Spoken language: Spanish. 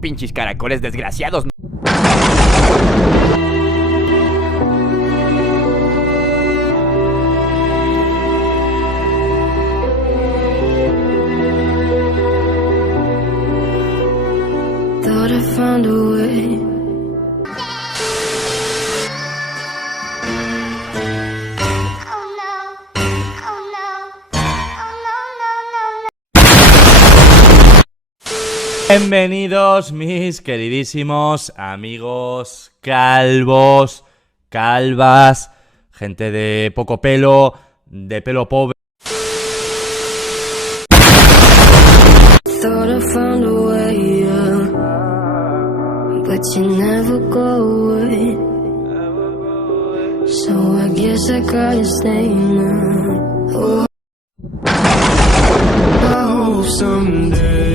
Pinches caracoles desgraciados. Thought I found a way. Bienvenidos mis queridísimos amigos calvos, calvas, gente de poco pelo, de pelo pobre. Thought I found a way, yeah. But you never go away. So I guess I gotta stay now. Oh, I hope someday